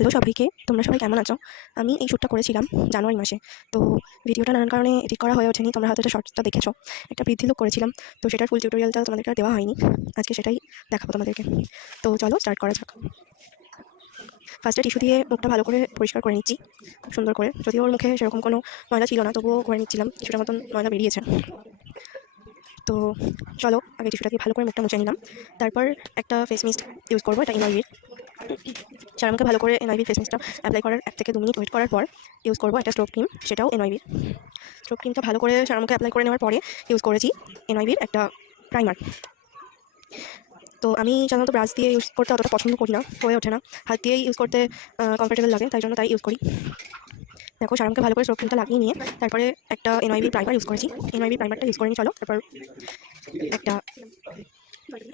Hello সবাইকে, তোমরা সবাই কেমন আছো? আমি এই শ্যুটটা করেছিলাম জানুয়ারি মাসে। তো ভিডিওটা নানান কারণে এডিট করা হয়ে ওঠেনি। তোমরা হয়তো এটা শর্টসটা দেখেছো। একটা বৃদ্ধি লুক করেছিলাম। তো সেটার ফুল টিউটোরিয়ালটা তোমাদেরকে আর দেওয়া হয়নি। আজকে সেটাই দেখাবো তোমাদেরকে। তো চলো স্টার্ট করা যাক। ফার্স্টে টিস্যু দিয়ে মুখটা ভালো করে পরিষ্কার করে নিচ্ছি, খুব সুন্দর করে। যদিও ওর মুখে সেরকম কোনো ময়লা ছিল না, তবুও করে নিচ্ছিলাম। কিছুটা মতন ময়লা বেরিয়েছে। তো চলো আগে টিস্যুটা দিয়ে ভালো করে মুখটা মুছে নিলাম। তারপর একটা ফেস মিস্ট ইউজ করবো, এটা এনওয়াইভির। সেরামকে ভালো করে এনআইভির ফেস মিস্টটা অ্যাপ্লাই করার 1 থেকে 2 মিনিট ওয়েট করার পর ইউজ করবো একটা স্ট্রোব ক্রিম, সেটাও এনআইভির। স্ট্রোব ক্রিমটা ভালো করে সেরামকে অ্যাপ্লাই করে নেওয়ার পরে ইউজ করেছি এনআইভির একটা প্রাইমার। তো আমি সাধারণত ব্রাশ দিয়ে ইউজ করতে অতটা পছন্দ করি না, হয়ে ওঠে না। হাত দিয়েই ইউজ করতে কমফর্টেবল লাগে, তাই জন্য তাই ইউজ করি। দেখো সেরামকে ভালো করে স্ট্রোব ক্রিমটা লাগিয়ে নিয়ে তারপরে একটা এনআইভির প্রাইমার ইউজ করেছি। এনআইভির প্রাইমারটা ইউজ করে নিই চলো। তারপর একটা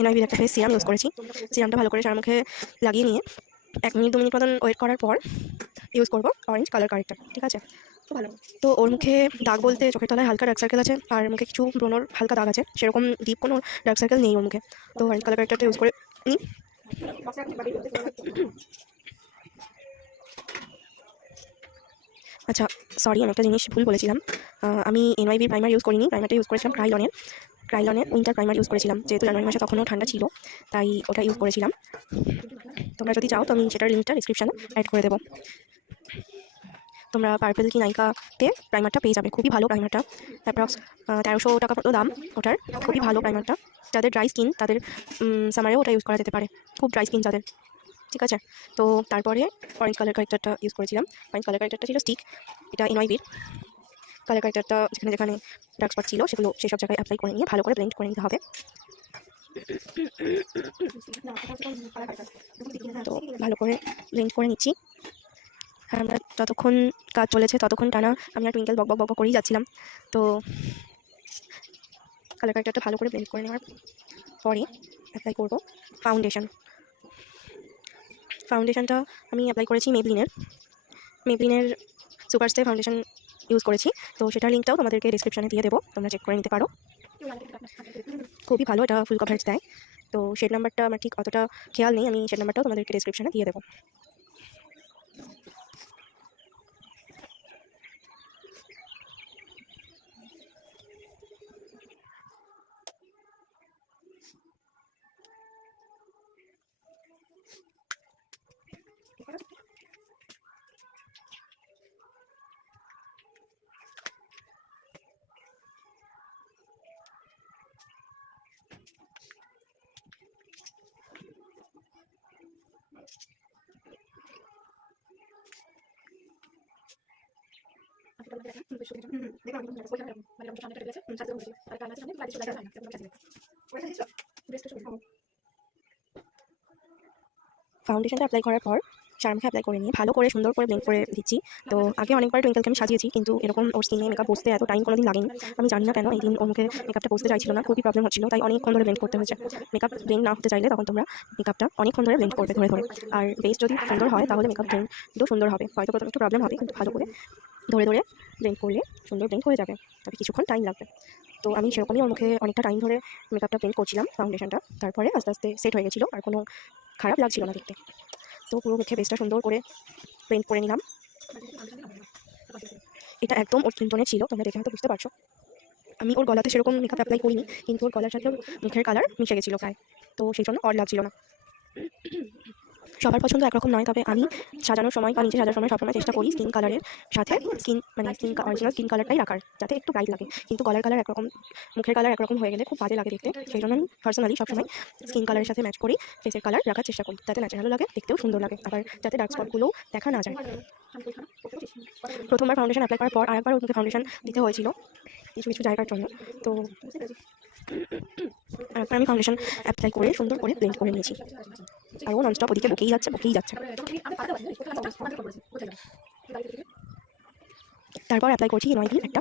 এনআইভির একটা ফেস সিরাম ইউজ করেছি। সিরামটা ভালো করে সেরামকে লাগিয়ে নিয়ে 1 মিনিট 2 মিনিট মতন ওয়েট করার পর ইউজ করবো অরেঞ্জ কালার কারেক্টার। ঠিক আছে, তো ভালো। তো ওর মুখে দাগ বলতে চোখের তলায় হালকা ডার্ক সার্কেল আছে, আর মুখে কিছু ব্রণর হালকা দাগ আছে। সেরকম ডিপ কোনো ডার্ক সার্কেল নেই ওর মুখে। তো অরেঞ্জ কালার কারেক্টারটা ইউজ করে নিই। আচ্ছা সরি, আমি একটা জিনিস ভুল বলেছিলাম। আমি এনওয়াইভির প্রাইমার ইউজ করিনি, প্রাইমারটা ইউজ করেছিলাম ক্রাইলনের উইন্টার প্রাইমার ইউজ করেছিলাম। যেহেতু জানুয়ারি মাসে তখনও ঠান্ডা ছিল, তাই ওটা ইউজ করেছিলাম। তোমরা যদি চাও তো আমি সেটার লিঙ্কটা ডিসক্রিপশানে অ্যাড করে দেবো। তোমরা পার্পেল কি নাইকাতে প্রাইমারটা পেয়ে যাবে, খুবই ভালো প্রাইমারটা। অ্যাপ্রক্স 1300 টাকা মতো দাম ওটার। খুবই ভালো প্রাইমারটা। যাদের ড্রাই স্কিন তাদের সামারেও ওটা ইউজ করা যেতে পারে, খুব ড্রাই স্কিন যাদের। ঠিক আছে, তো তারপরে অরেঞ্জ কালার কারেক্টারটা ইউজ করেছিলাম। অরেঞ্জ কালার কারেক্টারটা ছিল স্টিক, এটা এনওয়াইভির। কালার কারেক্টারটা যেখানে যেখানে ডার্ক স্পট ছিল সেগুলো সেসব জায়গায় অ্যাপ্লাই করে নিয়ে ভালো করে ব্লেন্ড করে নিতে হবে। তো ভালো করে ব্লেন্ড করে নিচ্ছি। আর আমরা যতক্ষণ কাজ চলেছে ততক্ষণ টানা আমি আর টুইঙ্কেল বক বক বক করেই যাচ্ছিলাম। তো কালার কারেক্টারটা ভালো করে ব্লেন্ড করে নেওয়ার পরে অ্যাপ্লাই করব ফাউন্ডেশনটা আমি অ্যাপ্লাই করেছি মেবলিনের সুপার স্টে ফাউন্ডেশন ইউজ করেছি। তো সেটার লিঙ্কটাও তোমাদেরকে ডিসক্রিপশানে দিয়ে দেবো, তোমরা চেক করে নিতে পারো। খুবই ভালো, এটা ফুল কভারেজ দেয়। তো শেড নাম্বারটা আমার ঠিক অতটা খেয়াল নেই, আমি শেড নাম্বারটাও তোমাদেরকে ডিসক্রিপশানে দিয়ে দেবো। ফাউন্ডেশনটা অ্যাপ্লাই করার পর শার্মকে অ্যাপ্লাই করে নিয়ে ভালো করে সুন্দর করে ব্লেন্ড করে দিচ্ছি। তো আগে অনেকবার টুইঙ্কেলকে আমি সাজিয়েছি, কিন্তু এরকম ওর স্কিনে মেকআপ বসতে এত টাইম কোনোদিন লাগেনি। আমি জানি না কেন এই দিন ওর মুখে মেকআপটা বসতে চাইছিল না, খুবই প্রবলেম হচ্ছিল, তাই অনেকক্ষণ ধরে ব্লেন্ড করতে হয়েছে। মেকআপ ব্লেন্ড না হতে চাইলে তখন তোমরা মেকআপটা অনেকক্ষণ ধরে ব্লেন্ড করবে ধরে ধরে। আর বেস যদি সুন্দর হয় তাহলে মেকআপ ব্লেন্ডও সুন্দর হবে। হয়তো প্রথমে একটু প্রবলেম হবে, কিন্তু ভালো করে ধরে ধরে ব্লেন্ড করলে সুন্দর ব্লেন্ড হয়ে যাবে, তবে কিছুক্ষণ টাইম লাগবে। তো আমি সেরকমই ওর মুখে অনেকটা টাইম ধরে মেকআপটা ব্লেন্ড করছিলাম ফাউন্ডেশনটা। তারপরে আস্তে আস্তে সেট হয়ে গেছিলো, আর কোনো খারাপ লাগছিল না দেখতে। তো পুরো মুখে বেসটা সুন্দর করে পেইন্ট করে নিলাম। এটা একদম ওর স্কিন টোনের ছিল, তোমরা দেখে হয়তো বুঝতে পারছো। আমি ওর গলাতে সেরকম মেকআপ অ্যাপ্লাই করিনি, কিন্তু ওর গলার সাথে মুখের কালার মিশে গেছিলো প্রায়, তো সেই জন্য অড লাগছিল না। সবার পছন্দ একরকম নয়, তবে আমি সাজানোর সময় বা নিচে সাজানোর সময় সবসময় চেষ্টা করি স্কিন কালারের সাথে অরিজিনাল স্কিন কালারটাই রাখার, যাতে একটু ব্রাইট লাগে। কিন্তু গলার কালার একরকম, মুখের কালার একরকম হয়ে গেলে খুব বাজে লাগে দেখতে। সেই জন্য আমি পার্সোনালি সবসময় স্কিন কালারের সাথে ম্যাচ করি ফেসের কালার রাখার চেষ্টা করি, যাতে ন্যাচারালও লাগে, দেখতেও সুন্দর লাগে, আবার যাতে ডার্ক স্পটগুলোও দেখা না যায়। প্রথমবার ফাউন্ডেশন অ্যাপ্লাই করার পর আরেকবার ওর মুখে ফাউন্ডেশন দিতে হয়েছিল কিছু কিছু জায়গার জন্য। তো তারপর আমি ফাউন্ডেশন অ্যাপ্লাই করে সুন্দর করে ব্লেন্ড করে নিয়েছি। আর ও ননস্টপ ওদিকে বকেই যাচ্ছে। তারপর অ্যাপ্লাই করছি এনওয়াইভির একটা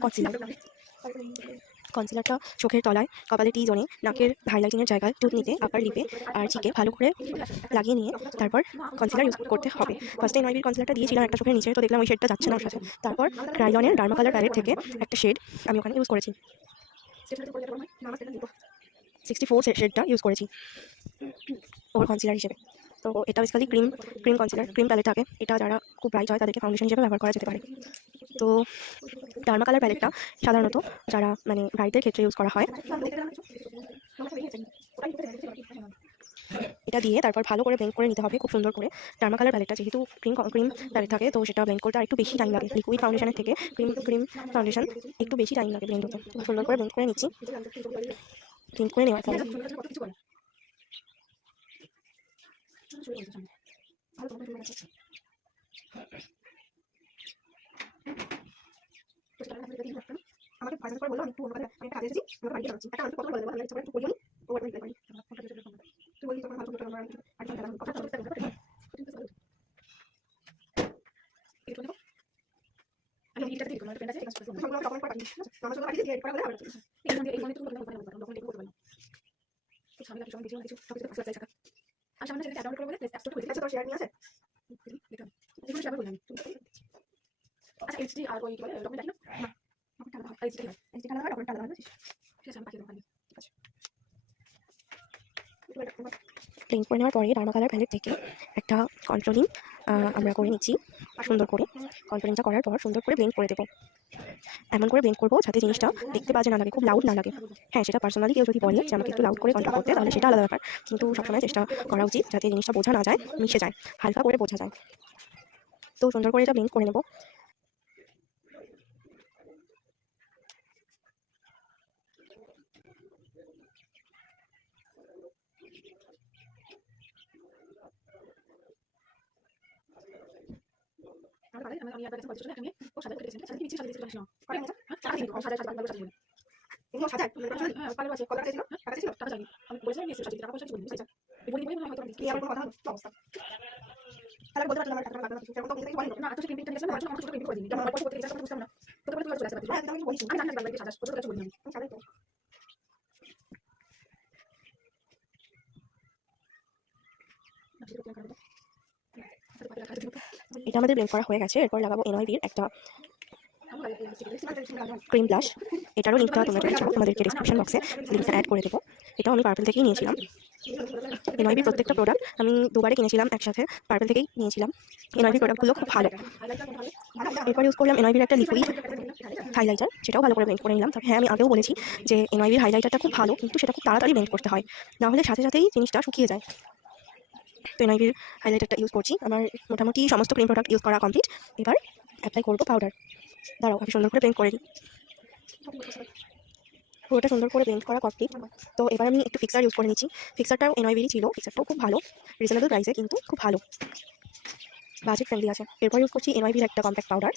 কনসিলারটা চোখের তলায়, কপালে টি জোনে, নাকের হাইলাইটিংয়ের জায়গায়, টুথনিতে, আপার লিপে আর চিকে ভালো করে লাগিয়ে নিয়ে তারপর কনসিলার ইউজ করতে হবে। ফার্স্টে এনওয়াইভির কনসিলারটা দিয়েছিলাম একটা চোখের নিচে, তো দেখলাম ওই শেডটা যাচ্ছে না ওর সাথে। তারপর ক্রাইলনের ডার্মা কালার প্যালেট থেকে একটা শেড আমি ওখানে ইউজ করেছি, 64 শেডটা ইউজ করেছি ওর কনসিলার হিসেবে। তো এটা basically cream cream concealer cream palette থাকে। এটা যারা খুব ব্রাইট হয় তাদেরকে ফাউন্ডেশন হিসেবে ব্যবহার করা যেতে পারে। তো ডার্মা কালার প্যালেটটা সাধারণত যারা মানে ব্রাইটদের ক্ষেত্রে ইউজ করা হয়। এটা দিয়ে তারপর ভালো করে ব্লেন্ড করে নিতে হবে খুব সুন্দর করে। ডার্মা কালার প্যালেটটা যেহেতু ক্রিম প্যালেট থাকে, তো সেটা ব্লেন্ড করতে একটু বেশি টাইম লাগে। লিকুইড ফাউন্ডেশনের থেকে ক্রিম ফাউন্ডেশন একটু বেশি টাইম লাগে ব্লেন্ড হতে। খুব সুন্দর করে ব্লেন্ড করে নিচ্ছি। ব্লেন্ড করে নেওয়ার পরে আমাকে ফাইনাল করে বললো আমি একটু অন্য কাজে আমি একটা কাজে এসেছি, আমাকে বাড়িতে যাচ্ছি, একটা মানুষ কত বলে দেবো, আমি ইচ্ছা করে একটু করিও নি, ও একটু দিতে পারি। তুই বলি তখন ভালো করতে পারবো, আর কথা বলতে পারবো। আমি এটা দিই, তোমার ফ্রেন্ড আছে, ঠিক আছে, সবগুলো ডকুমেন্ট করে পাঠিয়ে দিই, আমার সঙ্গে পাঠিয়ে দিয়ে এড করা হলে হবে। এই জন্য তুমি করতে পারো, ডকুমেন্ট করতে পারো। তো সামনে সব কিছু সব কিছু পাসওয়ার্ড চাই। আর সামনে যেটা ডাউনলোড করব বলে অ্যাপ স্টোর করে দিই। আচ্ছা, তো শেয়ার নিয়ে আছে এটা যেগুলো শেয়ার করলাম। আচ্ছা, এইচডি আর ওই কি বলে ডকুমেন্ট আছে না, এইচডি কালার ডকুমেন্ট কালার আছে, ঠিক আছে, আমি পাঠিয়ে দেবো। ঠিক আছে, প্রিন্ট করে নেওয়ার পরে ডার্মা কালার প্যালেট থেকে একটা কন্ট্রোলিং আমরা করে নিচ্ছি সুন্দর করে। কন্ট্রোলিংটা করার পর সুন্দর করে ব্লেন্ড করে দেবো। এমন করে ব্লেন্ড করবো যাতে জিনিসটা দেখতে বাজে না লাগে, খুব লাউড না লাগে। হ্যাঁ, সেটা পার্সোনালি কেউ যদি বলে যে আমাকে একটু লাউড করে কন্ট্রোল করতে, তাহলে সেটা আলাদা ব্যাপার, কিন্তু সবসময় চেষ্টা করা উচিত যাতে জিনিসটা বোঝা না যায়, মিশে যায়, হালকা করে বোঝা যায়। তো সুন্দর করে এটা ব্লেন্ড করে নেবো। আমি আপনার কাছে বলছি না, আমি ও সাজাতে পেরেছি, সাজাতে নিচে সাজাতে দিয়েছি না, করে না টাকা দিই, সাজাতে সাজাতে এগুলো সাজাই, হ্যাঁ পারলে আছে, কত টাকা ছিল, টাকা ছিল, টাকা চাইনি, আমি বলেছিলাম নিয়েছি, সাজাতে টাকা পয়সা কিছু বলিনি, সাজা বলি মনে হয়তো কি আর কোনো কথা অবস্থা, তাহলে বলতে পারলাম টাকা লাগবে কিছু, যেমন তো নিজেই বলি না, তো সেই পেমেন্টটা নিয়েছিলাম, আমি ছোট পেমেন্ট করে দিই, যেমন পয়সা করতে গেছিলাম বুঝতাম না, তো তোমরা চলে আসবে, হ্যাঁ আমি বলি, আমি জানি না বাড়িতে সাজা, ছোট কিছু বলি না, সাজাই তো। এটা আমাদের ব্লেন্ড করা হয়ে গেছে। এরপর লাগাবো এনওয়াইবির একটা ক্রিম ব্লাশ। এটারও লিঙ্কটা তোমরা যদি চাও তোমাদেরকে ডিসক্রিপশন বক্সে লিঙ্কটা অ্যাড করে দেবো। এটাও আমি পার্পল থেকেই নিয়েছিলাম। এনওয়াইবির প্রত্যেকটা প্রোডাক্ট আমি দুবারে কিনেছিলাম একসাথে, পার্পল থেকেই নিয়েছিলাম। এনওয়াইবির প্রোডাক্টগুলো খুব ভালো। এরপর ইউজ করলাম এনওয়াইবির একটা লিকুইড হাইলাইটার, সেটাও ভালো করে ব্লেন্ড করে নিলাম। তবে হ্যাঁ, আমি আগেও বলেছি যে এনওয়াইবির হাইলাইটারটা খুব ভালো, কিন্তু সেটা খুব তাড়াতাড়ি ব্লেন্ড করতে হয়, নাহলে সাথে সাথেই জিনিসটা শুকিয়ে যায়। তো এনওয়াইবির হাইলাইটারটা ইউজ করছি। আমার মোটামুটি সমস্ত ক্রিম প্রোডাক্ট ইউজ করা কমপ্লিট। এবার অ্যাপ্লাই করবো পাউডার। দাঁড়াও, আমি সুন্দর করে ব্লেন্ড করে দিই। পুরোটা সুন্দর করে ব্লেন্ড করা কমপ্লিট। তো এবার আমি একটু ফিক্সার ইউজ করে নিচ্ছি। ফিক্সারটাও এনওয়াইবিরই ছিল, ফিক্সারটাও খুব ভালো, রিজনেবল প্রাইসে, কিন্তু খুব ভালো, বাজেট ফ্রেন্ডলি আছে। এরপর ইউজ করছি এনওয়াইবির একটা কম্প্যাক্ট পাউডার।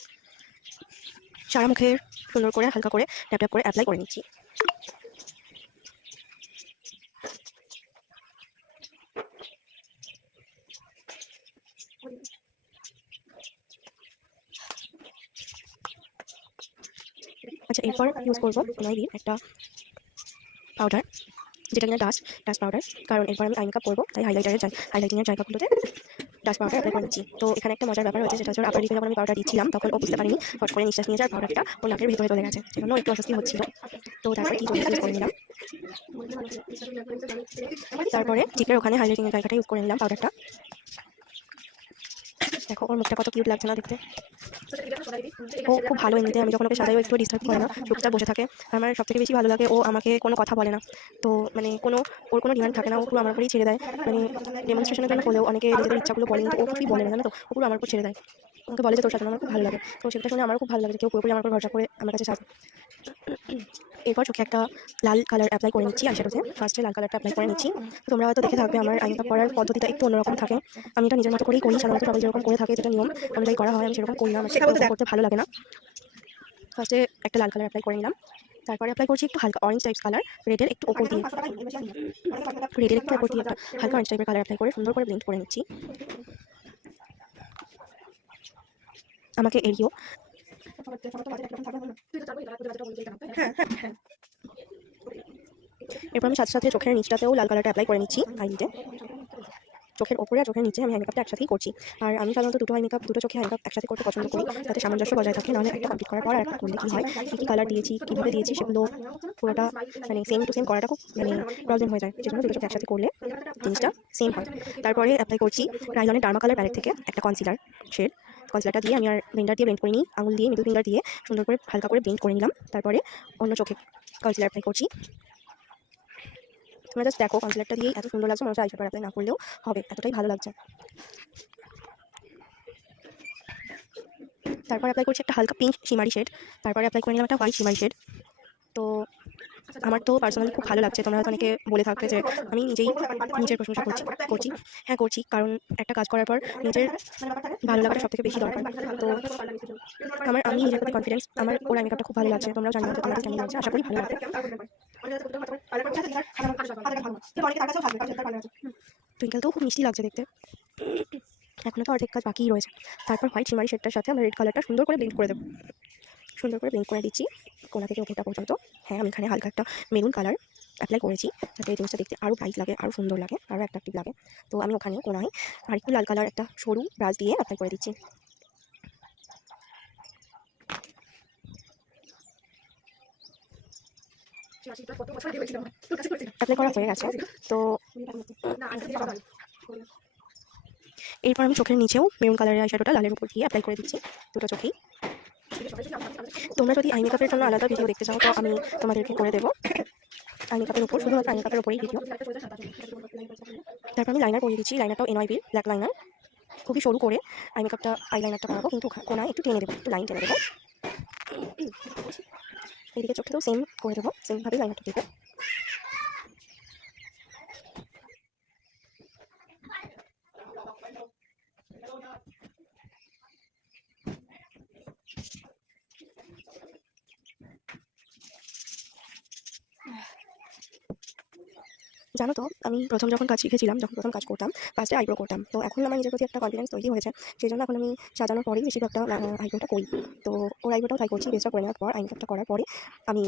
সারা মুখে সুন্দর করে হালকা করে ট্যাপ ট্যাপ করে অ্যাপ্লাই করে নিচ্ছি। আচ্ছা, এরপর ইউজ করবো এনওয়াইবির একটা পাউডার, যেটা কিনা ডাস্ট পাউডার, কারণ এরপর আমি আই মেকআপ করবো, তাই হাইলাইটিংয়ের জায়গাগুলোতে ডাস্ট পাউডার অ্যাপ্লাই করে নিচ্ছি। তো এখানে একটা মজার ব্যাপার রয়েছে, সেটা হচ্ছে আপার লিপে যখন আমি পাউডার দিচ্ছিলাম তখন ও বুঝতে পারিনি, ফট করে নিঃশ্বাস নিয়ে যাওয়ার পাউডারটা ওর নাকের ভেতরে চলে গেছে, সেজন্য একটু অস্বস্তি হচ্ছিল। তো তারপরে কি ইউজ করে নিলাম, তারপরে চিকের ওখানে হাইলাইটিংয়ের জায়গাটা ইউজ করে নিলাম পাউডারটা। দেখো ওর মুখটা কত কিউট লাগছে না দেখতে। ও খুব ভালো এমনিতে, আমি যখন ওকে সাজাই ও একটু ডিস্টার্ব করে না, চুপচাপ বসে থাকে। আমার সবথেকে বেশি ভালো লাগে ও আমাকে কোনো কথা বলে না, তো মানে ওর কোনো ডিমান্ড থাকে না, ও পুরো আমার উপরেই ছেড়ে দেয়। মানে ডেমনস্ট্রেশনের জন্য হলেও অনেকে নিজেদের ইচ্ছাগুলো বলে, কিন্তু ও কিছুই বলে না, জানো তো, ও পুরো আমার উপর ছেড়ে দেয়। আমাকে বলে যে তোর সাজানো আমার খুব ভালো লাগে, তো সেটা শুনে আমারও খুব ভালো লাগে যে কেউ পুরোপুরি আমার উপর ভরসা করে আমার কাছে সাজায়। এরপর চোখে একটা লাল কালার অ্যাপ্লাই করে নিচ্ছি, আইশ্যাডোতে ফার্স্টে লাল কালারটা অ্যাপ্লাই করে নিচ্ছি। তোমরা হয়তো দেখে থাকবে আমার আই মেকআপ করার পদ্ধতিটা একটু অন্যরকম থাকে, আমি এটা নিজের মতো করেই করি, সাধারণত সবাই যেরকম করে থাকে, যেটা নিয়ম অনুযায়ী করা হয়, আমি সেরকম করি না, আমার সেটা করতে ভালো লাগে না। ফার্স্টে একটা লাল কালার অ্যাপ্লাই করে নিলাম, তারপরে অ্যাপ্লাই করছি একটু হালকা অরেঞ্জ টাইপস কালার, রেডের একটু ওপর দিয়ে একটা হালকা অরেঞ্জ টাইপের কালার অ্যাপ্লাই করে সুন্দর করে ব্লেন্ড করে নিচ্ছি। আমাকে এরিও এরপর আমি সাথে সাথে চোখের নিচটাতেও লাল কালারটা অ্যাপ্লাই করে নিচ্ছি আইলিডে। চোখের ওপরে আর চোখের নিচে আমি আই মেকআপটা একসাথেই করছি। আর আমি সাধারণত দুটো আই মেকআপ, দুটো চোখে আই মেকআপ একসাথে করতে পছন্দ করি, যাতে সামঞ্জস্য বজায় থাকে। নাহলে একটা কমপ্লিট করার পর আর একটা করলে কী হয়, কী কালার দিয়েছি, কীভাবে দিয়েছি, সেগুলো পুরোটা মানে সেম টু সেম করাটা খুব মানে প্রবলেম হয়ে যায়। সেজন্য দুটো চোখে একসাথে করলে জিনিসটা সেম হয়। তারপরে অ্যাপ্লাই করছি ক্রাইলনের ডার্মা কালার প্যালেট থেকে একটা কনসিলার শেড। কনসিলারটা দিয়ে আমি আর ব্লেন্ডার দিয়ে ব্লেন্ড করে নিই, আঙুল দিয়ে মিডল ফিঙ্গার দিয়ে সুন্দর করে হালকা করে ব্লেন্ড করে নিলাম। তারপরে অন্য চোখে কনসিলার অ্যাপ্লাই করছি। তোমরা জাস্ট দেখো, কনসিলারটা দিয়ে এত সুন্দর লাগছে, মনে হচ্ছে আইশ্যাডো অ্যাপ্লাই না করলেও হবে, এতটাই ভালো লাগছে। তারপর অ্যাপ্লাই করছি একটা হালকা পিঙ্ক শিমারি শেড। তারপরে অ্যাপ্লাই করে নিলাম একটা হোয়াইট শিমারি শেড। তো আমার তো পার্সোনালি খুব ভালো লাগছে। তোমরা হয়তো অনেকে বলে থাকবে যে আমি নিজেই নিজের প্রশংসা করছি। হ্যাঁ করছি, কারণ একটা কাজ করার পর নিজের ভালো লাগাটা সবথেকে বেশি দরকার। তো আমি নিজের প্রতি কনফিডেন্স, আমার ওর আই মেকআপটা খুব ভালো লাগছে। তোমরাও জানিও যে তোমাদের কেমন লাগছে, আশা করি ভালো লাগবে। টুইঙ্কেলটাও খুব মিষ্টি লাগছে দেখতে। এখনও তো অর্ধেক কাজ বাকিই রয়েছে। তারপর হোয়াইট শিমারি শেডটার সাথে আমরা রেড কালারটা সুন্দর করে ব্লেন্ড করে দেবো। সুন্দর করে ব্লেন্ড করে দিচ্ছি কোনা থেকে ওপরটা পর্যন্ত। হ্যাঁ, আমি এখানে হালকা একটা মেরুন কালার অ্যাপ্লাই করেছি, যাতে এই জিনিসটা দেখতে আরও ব্রাইট লাগে, আরও সুন্দর লাগে, আরও অ্যাট্রাকটিভ লাগে। তো আমি ওখানেও কোনায় আর একটু লাল কালার একটা সরু ব্রাশ দিয়ে অ্যাপ্লাই করে দিচ্ছি। অ্যাপ্লাই করা হয়ে গেছে। তো এরপর আমি চোখের নিচেও মেরুন কালারের আইশ্যাডোটা লালের উপর দিয়ে অ্যাপ্লাই করে দিচ্ছি দুটো চোখেই। তোমরা যদি আই মেকআপের জন্য আলাদা ভিডিও দেখতে চাও তো আমি তোমাদেরকে করে দেবো আই মেকআপের উপর, শুধুমাত্র আই মেকআপের উপরেই ভিডিও। তারপর আমি লাইনার পরিয়ে দিচ্ছি। লাইনারটাও এনওয়াইবির ব্ল্যাক লাইনার, খুবই সরু করে আই মেকআপটা আই লাইনারটা করাবো, কিন্তু কোনায় একটু টেনে দেবো, একটু লাইন টেনে দেবো। এদিকে চোখটাও সেম করে দেবো, সেমভাবেই লাইনারটা দেবো। জানো তো, আমি প্রথম যখন কাজ শিখেছিলাম, যখন প্রথম কাজ করতাম, ফার্স্টে আইব্রো করতাম। তো এখন আমার নিজের প্রতি একটা কনফিডেন্স তৈরি হয়েছে, সেই জন্য এখন আমি সাজানোর পরেই বেশিরভাগটা আইব্রোটা করি। তো ওর আইব্রোটাও তাই করছি। বেসটা করে নেওয়ার পর আই মেকআপটা করার পরে আমি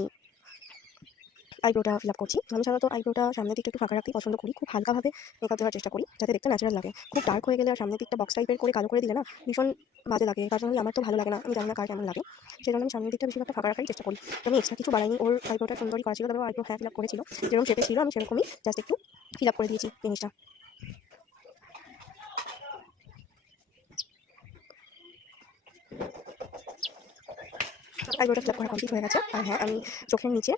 আইব্রোটা ফিল আপ করছি। আমি সাধারণত আইব্রোটা সামনের দিকটা একটু ফাঁকা রাখতেই পছন্দ করি, খুব হালকাভাবে মেকআপ দেওয়ার চেষ্টা করি, যাতে দেখতে ন্যাচারাল লাগে। খুব ডার্ক হয়ে গেলে আর সামনের দিকটা বক্স টাইপের করে কালো করে দিলে না ভীষণ বাজে লাগে, পার্সোনালি আমার তো ভালো লাগে না, আমি জানি না কার কেমন লাগে। সেই জন্য আমি সামনের দিকটা বেশিরভাগটা ফাঁকা রাখারই চেষ্টা করি। আমি এক্সট্রা কিছু বানাইনি, ওর আইব্রোটা সুন্দরই করা ছিল, তবে আইব্রো ফিল আপ করেছিল, যেরকম শেপে ছিল আমি সেরকমই জাস্ট একটু ফিল আপ করে দিয়েছি জিনিসটা। আইব্রোটা ফিল আপ করা কমপ্লিট হয়ে গেছে। আর হ্যাঁ, আমি চোখের নিচে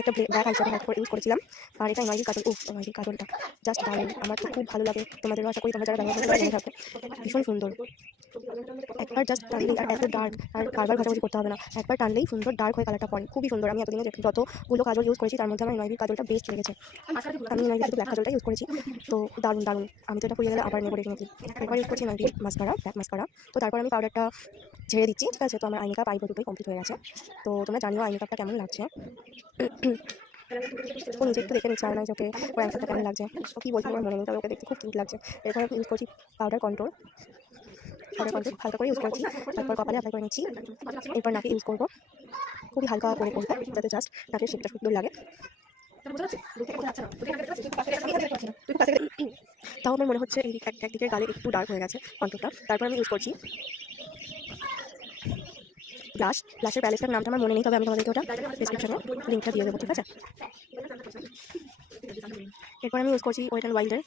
একটা ব্ল্যাক আইশ্যাডো হাত করে ইউজ করেছিলাম। আর এটা এনওয়াইবির কাজল। এনওয়াইবির কাজলটা জাস্ট দারুণ, আমার তো খুব ভালো লাগে। তোমাদেরও আশা করি তোমরা যারা ব্যবহার করতে মনে থাকবে, ভীষণ সুন্দর। একবার জাস্ট টানলেই, আর এত ডার্ক, আর বারবার ঘাটাঘাটি করতে হবে না, একবার টানলেই সুন্দর ডার্ক হয়ে কালারটা পড়ে, খুবই সুন্দর। আমি এতদিনে যতগুলো কাজল ইউজ করেছি তার মধ্যে আমার এনওয়াইবির কাজলটা বেস্ট লেগেছে। আমি এনওয়াইবির শুধু ব্ল্যাক কাজলটা ইউজ করেছি, তো দারুণ দারুণ। আমি তো এটা ফুরিয়ে গেলে আবার নেবো ডেফিনেটলি। এরপর ইউজ করছি এনওয়াইবির মাস্কারা, ব্ল্যাক মাস্কারা। তো তারপর আমি পাউডারটা ঝেড়ে দিচ্ছি, ঠিক আছে। তো আমার আই মেকআপ আইব্রো দুটোই কমপ্লিট হয়ে গেছে। তো তোমরা জানিও আই মেকআপটা কেমন লাগছে। ও নিজে একটু দেখে নিচ্ছে আর না যে ওকে ওর অ্যান্সারটা কেমন লাগছে, ও কী বলছে আমার মনে নেই, তবে ওকে দেখতে খুব কিউট লাগছে। এরপর আমি ইউজ করছি পাউডার কন্ট্রোল হালকা করে ইউজ করছি। তারপর কপালে অ্যাপ্লাই করে নিচ্ছি। এরপর নাকে ইউজ করবো, খুবই হালকা করে করবো, যাতে জাস্ট নাকের শেপটা সুন্দর লাগে। তাও আমার মনে হচ্ছে এই একদিকের গালে একটু ডার্ক হয়ে গেছে কন্ট্রোলটা। তারপর আমি ইউজ করছি ব্লাশের প্যালেটটার নামটা আমার মনে নেই, তবে আমি তোমাদেরকে ওটা ডেসক্রিপশনে লিঙ্কটা দিয়ে দেবো, ঠিক আছে। এরপর আমি ইউজ করছি ওয়েট অ্যান্ড ওয়াইল্ডের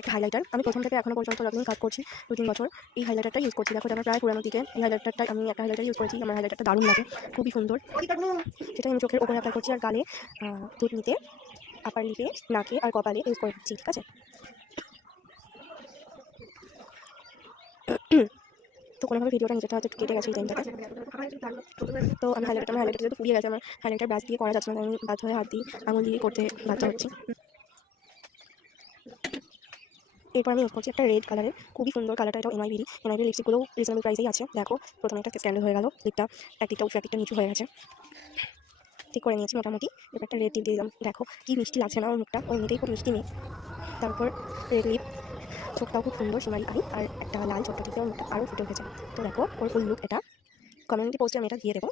একটা হাইলাইটার। আমি প্রথম থেকে এখনো পর্যন্ত যতদিন কাজ করছি 2-3 বছর এই হাইলাইটারটা ইউজ করছি। দেখো এটা প্রায় পুরানো দিকে এই হাইলাইটারটা, আমি একটা হাইলাইটার ইউজ করেছি, আমার হাইলাইটারটা দারুণ লাগে, খুবই সুন্দর। সেটা আমি চোখের উপরে অ্যাপ্লাই করছি, আর গালে, থুতনিতে, আপার লিপে, নাকে আর কপালে ইউজ করে দিচ্ছি, ঠিক আছে। তো কোনোভাবে ভিডিওটা নিজেটা হয়তো কেটে গেছে এই টাইমটাতে। তো আমি হাইলাইটার যেহেতু পুড়িয়ে গেছে, আমার হাইলাইটার ব্রাশ দিয়ে করা যাচ্ছে না, আমি বাধ্য হয়ে হাত দিয়ে আঙুল দিয়ে করতে বাধ্য হচ্ছি। এরপর আমি ইউজ করছি একটা রেড কালারের, খুবই সুন্দর কালারটা। এটা এনওয়াইবির লিপস্টিকগুলোও রিজনেবল প্রাইসেই আছে। দেখো প্রথমে একটা স্ক্যান্ডেল হয়ে গেল, লিপটা একদিকটা উঁচু একদিকটা নিচু হয়ে গেছে, ঠিক করে নিয়েছি মোটামুটি। এবার একটা রেড টিপ দিয়ে দিলাম, দেখো কি মিষ্টি লাগছে না ওর মুখটা, ওর এমনিতেই খুব মিষ্টি মেয়ে। তারপর রেড লিপ, চোখটাও খুব সুন্দর শিমারি আই, আর একটা লাল ছোট্ট টিপে ওর মুখটা আরও ফুটে উঠেছে। তো দেখো ওর ফুল লুক এটা, কমিউনিটি পোস্টে আমি এটা দিয়ে দেবো।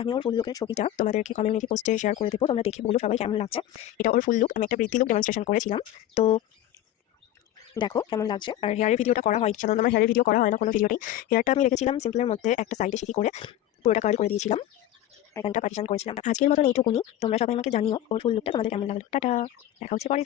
আমি ওর ফুল লুকের ছবিটা তোমাদেরকে কমিউনিটি পোস্টে শেয়ার করে দেবো, তোমরা দেখে বলো সবাই কেমন লাগছে। এটা ওর ফুল লুক, আমি একটা বৃদ্ধি লুক ডেমনস্ট্রেশন করেছিলাম। তো দেখো কেমন লাগছে। আর হেয়ারের ভিডিওটা করা হয়, সাধারণত আমার হেয়ারের ভিডিও করা হয় না কোনো ভিডিওতেই। হেয়ারটা আমি রেখেছিলাম সিম্পলের মধ্যে, একটা সাইডে সিটি করে পুরোটা কার্ল করে দিয়েছিলাম, এখানটা পার্টিশন করেছিলাম। আজকের মতন এইটুকুনি, তোমরা সবাই আমাকে জানিও ওর ফুল লুকটা তোমাদের কেমন লাগলো। টাটা, দেখা হচ্ছে পরে।